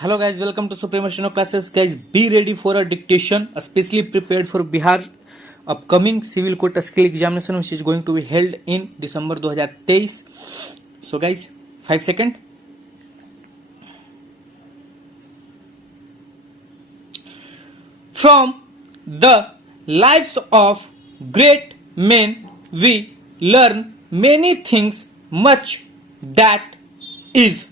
Hello guys, welcome to Supreme Steno classes. Guys, be ready for a dictation, especially prepared for Bihar upcoming civil court skill examination, which is going to be held in December 2023. So guys, 5 seconds. From the lives of great men, we learn many things, much that is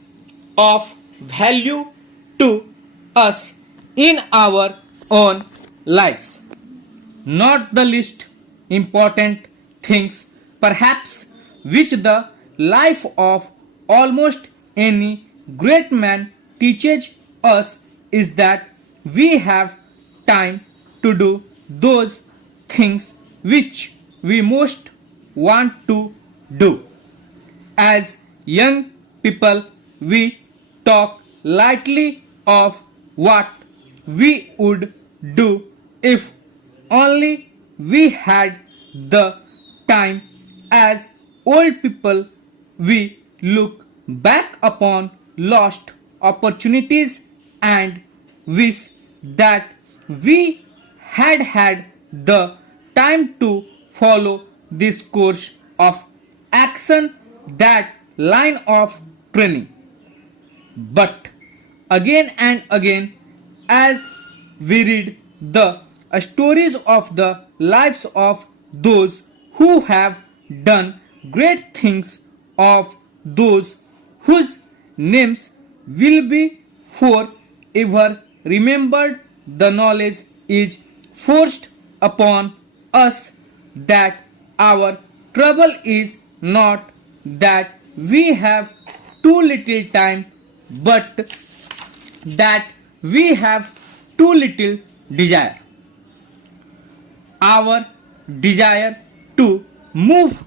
of value to us in our own lives. Not the least important things, perhaps, which the life of almost any great man teaches us is that we have time to do those things which we most want to do. As young people, we talk lightly of what we would do if only we had the time. As old people, we look back upon lost opportunities and wish that we had had the time to follow this course of action, that line of training. But again and again, as we read the stories of the lives of those who have done great things, of those whose names will be forever remembered, the knowledge is forced upon us that our trouble is not that we have too little time, but that we have too little desire. Our desire to move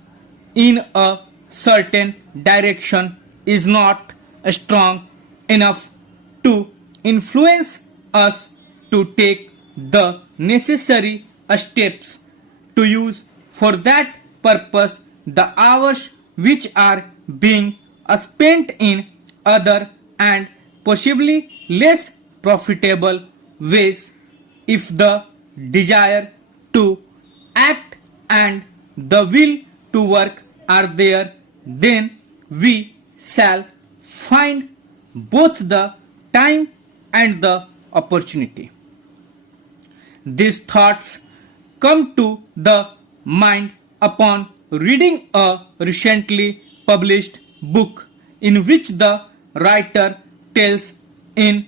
in a certain direction is not strong enough to influence us to take the necessary steps to use for that purpose the hours which are being spent in other and possibly less profitable ways. If the desire to act and the will to work are there, then we shall find both the time and the opportunity. These thoughts come to the mind upon reading a recently published book in which the writer tells in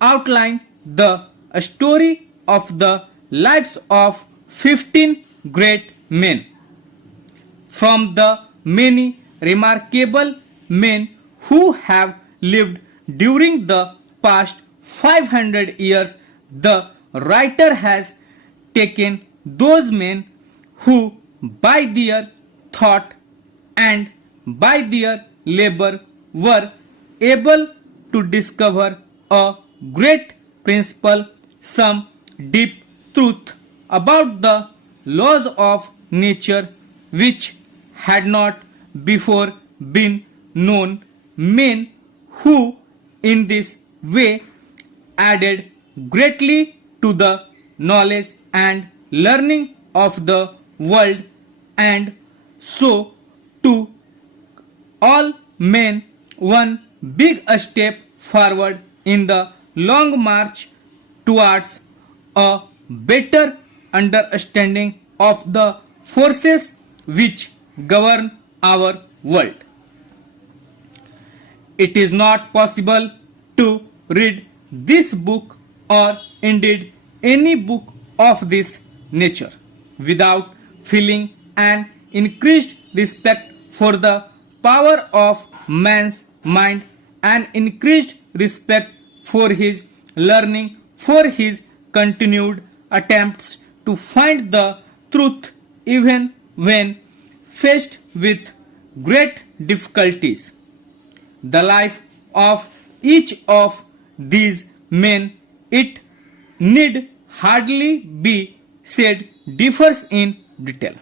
outline the story of the lives of 15 great men. From the many remarkable men who have lived during the past 500 years, the writer has taken those men who by their thought and by their labor were able to discover a great principle, some deep truth about the laws of nature which had not before been known. Men who in this way added greatly to the knowledge and learning of the world, and so to all men one big step forward in the long march towards a better understanding of the forces which govern our world. It is not possible to read this book, or indeed any book of this nature, without feeling an increased respect for the power of man's mind, an increased respect for his learning, for his continued attempts to find the truth even when faced with great difficulties. The life of each of these men, it need hardly be said, differs in detail.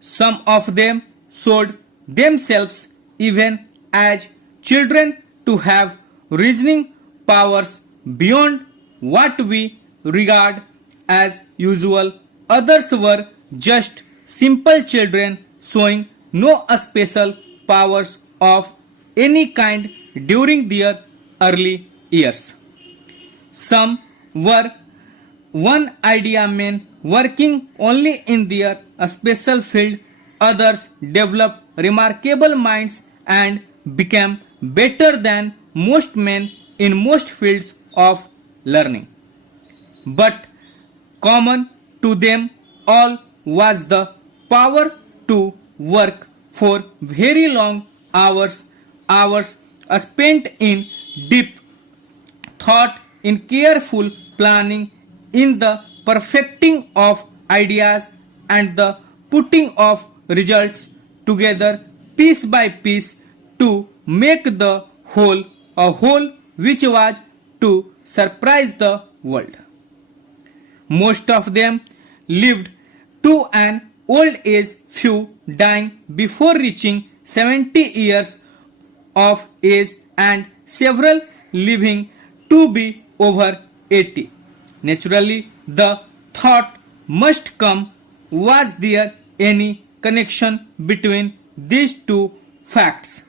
Some of them showed themselves even as children to have reasoning powers beyond what we regard as usual. Others were just simple children showing no special powers of any kind during their early years. Some were one idea men working only in their special field. Others developed remarkable minds and became better than most men in most fields of learning. But common to them all was the power to work for very long hours spent in deep thought, in careful planning, in the perfecting of ideas and the putting of results together piece by piece to make the whole a whole which was to surprise the world. Most of them lived to an old age, few dying before reaching 70 years of age and several living to be over 80. Naturally, the thought must come, was there any connection between these two facts?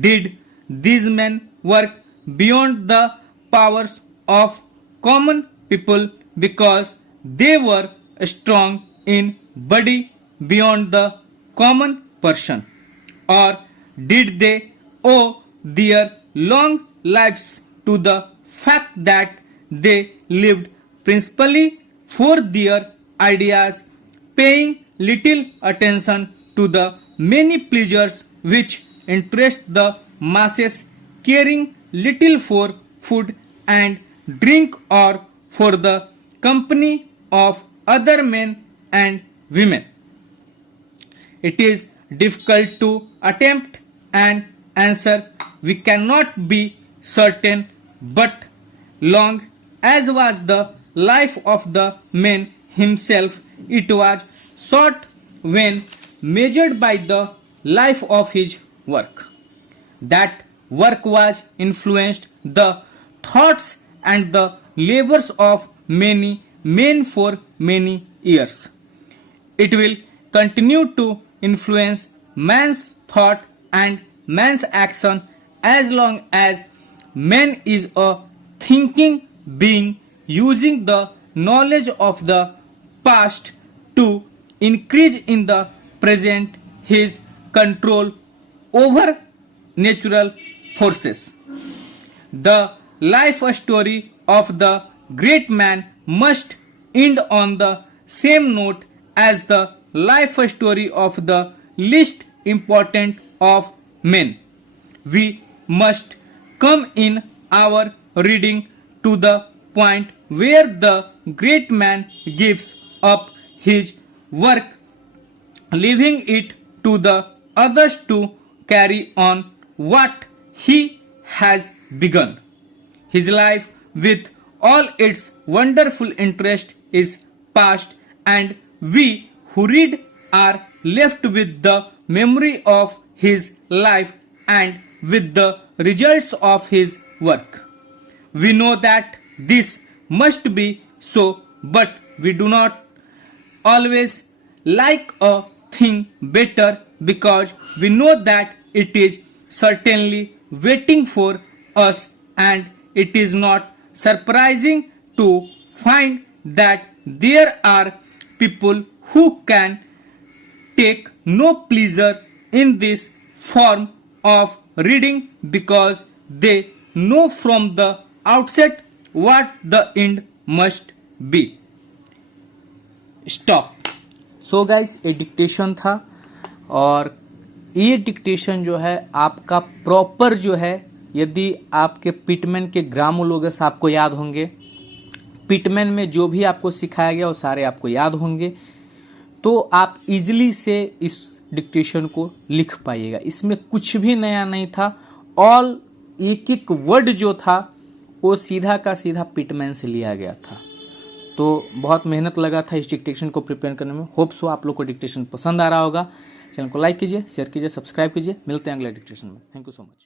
Did these men work beyond the powers of common people because they were strong in body beyond the common person? Or did they owe their long lives to the fact that they lived principally for their ideas, paying little attention to the many pleasures which interest the masses, caring little for food and drink or for the company of other men and women? It is difficult to attempt an answer. We cannot be certain, but long as was the life of the man himself, it was short when measured by the life of his work. That work was influenced the thoughts and the labors of many men for many years. It will continue to influence man's thought and man's action as long as man is a thinking being, using the knowledge of the past to increase in the present his control over natural forces. The life story of the great man must end on the same note as the life story of the least important of men. We must come in our reading to the point where the great man gives up his work, leaving it to the others to carry on what he has begun. His life, with all its wonderful interest, is past, and we who read are left with the memory of his life and with the results of his work. We know that this must be so, but we do not always like a thing better because we know that it is certainly waiting for us, and it is not surprising to find that there are people who can take no pleasure in this form of reading because they know from the outset what the end must be. Stop. So guys, ये dictation था, और ये dictation जो है आपका proper जो है, यदि आपके पिटमैन के ग्रामोलोगस आपको याद होंगे, पिटमैन में जो भी आपको सिखाया गया वो सारे आपको याद होंगे, तो आप इजीली से इस डिक्टेशन को लिख पाइएगा। इसमें कुछ भी नया नहीं था, ऑल एक एक वर्ड जो था वो सीधा का सीधा पिटमैन से लिया गया था। तो बहुत मेहनत लगा था इस डिक्टेशन को प्रिपेयर करने में। होप सो आप लोग को डिक्टेशन पसंद आ रहा होगा। चैनल को लाइक कीजिए, शेयर कीजिए, सब्सक्राइब कीजिए। मिलते हैं अगले डिक्टेशन में। Thank you so much.